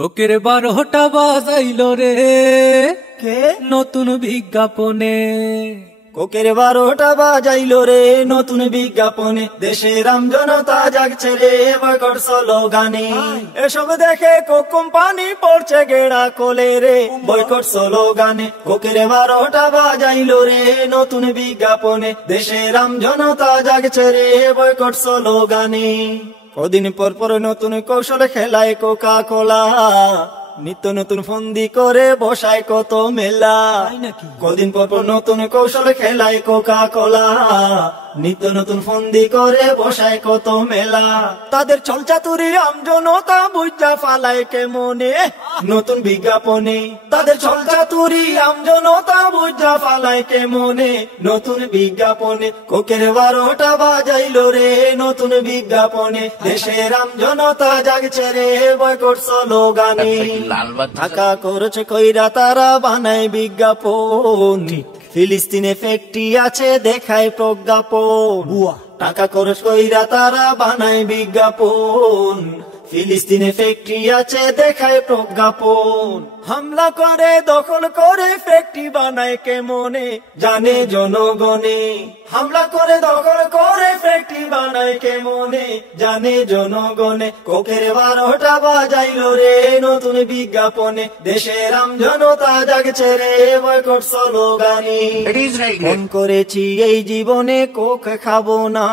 কোকের 12টা বাজাইলো রে কে নতুন বিজ্ঞাপনে। কোকের 12টা বাজাইলো রে নতুন বিজ্ঞাপনে। দেশে রাম জনতা জাগছে রে বয়কট স্লোগানে। এসব দেখে কোক কোম্পানি পড়ছে গেড়া কোলে রে বয়কট স্লোগানে। কোকের 12টা বাজাইলো রে নতুন বিজ্ঞাপনে। দেশে রাম জনতা জাগছে রে বয়কট স্লোগানে। কদিন পর পর নতুন কৌশল খেলায় কোকা কোলা, নিত্য নতুন ফন্দি করে বসায় কত মেলা। কদিন পর পর নতুন কৌশল খেলায় কোকা কোলা, নিত্য নতুন ফন্দি করে বসায় কত মেলা। তাদের ছলচাতুরি আমজনতা বুঝা ফালায় কেমনে নতুন বিজ্ঞাপনে। তাদের ছলচাতুরি আমজনতা বুঝা ফালায় কেমনে নতুন বিজ্ঞাপনে। কোকের 12টা বাজাইলো রে নতুন বিজ্ঞাপনে। দেশের আমজনতা জাগছে রে বয়কট স্লোগানে। টাকা খরচ কইরা তারা বানায় বিজ্ঞাপন, ফিলিস্তিনে ফ্যাক্টরি আছে দেখায় প্রজ্ঞাপন। টাকা খরচ কইরা তারা বানায় বিজ্ঞাপন, ফিলিস্তিনে ফ্যাক্টরি আছে দেখায় প্রজ্ঞাপন। হামলা করে দখল করে ফ্যাক্টরি বানায় কেমনে জানে জনগণে। হামলা করে দখল করে ফ্যাক্টরি বানায় কেমনে জানে জনগণে। কোকের 12টা বাজাইলো রে নতুন বিজ্ঞাপনে। দেশের আমজনতা জাগছে রে বয়কট স্লোগানে। মন করেছি এই জীবনে কোক খাবো না,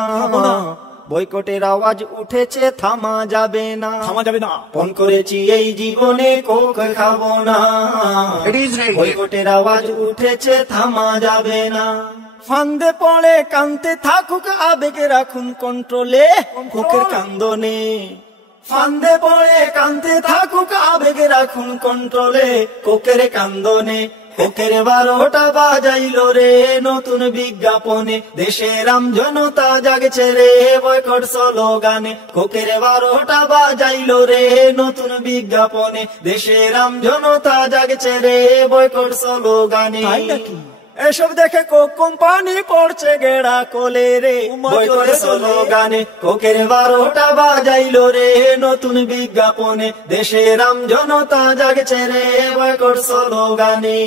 বয়কটের আওয়াজ উঠেছে থামা যাবে না। ফোন করেছি এই জীবনে কোক খাবো না, বয়কটের আওয়াজ উঠেছে থামা যাবে না। ফান্দে পড়ে কানতে থাকুক আবেগে রাখুন কন্ট্রোলে কোকের কান্দনে। ফান্দে পড়ে কানতে থাকুক আবেগে রাখুন কন্ট্রোলে কোকের কান্দনে। কোকের 12টা বাজাইলো রে নতুন বিজ্ঞাপনে। দেশের আমজনতা জাগছে রে বয়কট স্লোগানে। কোকের 12টা বাজাইলো রে নতুন বিজ্ঞাপনে। দেশের আমজনতা জাগছে রে বয়কট স্লোগানে। এসব দেখে কোক কোম্পানি পড়ছে গেড়া কোলে রে বয়কট স্লোগানে। কোকের 12টা বাজাইলো রে নতুন বিজ্ঞাপনে। দেশের আমজনতা জাগছে রে বয়কট স্লোগানে।